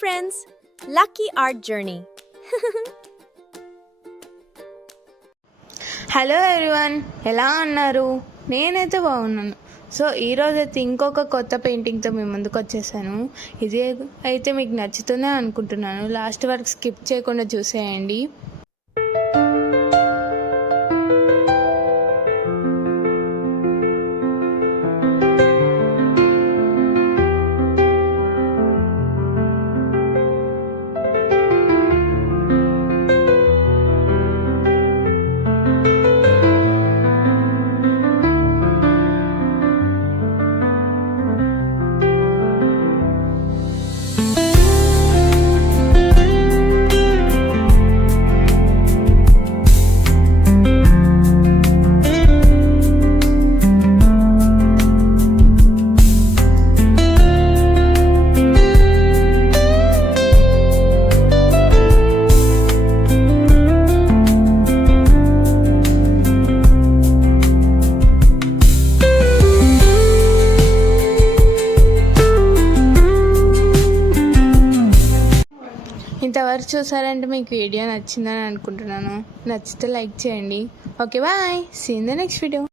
friends, Lucky Art Journey. Hello everyone, ఎలా ఉన్నారు? నేనైతే బాగున్నాను. సో ఈరోజైతే ఇంకొక కొత్త పెయింటింగ్తో మీ ముందుకు వచ్చేసాను. ఇది అయితే మీకు నచ్చుతుందని అనుకుంటున్నాను. లాస్ట్ వరకు స్కిప్ చేయకుండా చూసేయండి. ఇంతవరకు చూసారంటే మీకు వీడియో నచ్చిందని అనుకుంటున్నాను. నచ్చితే లైక్ చేయండి. Okay, bye. See in the next video.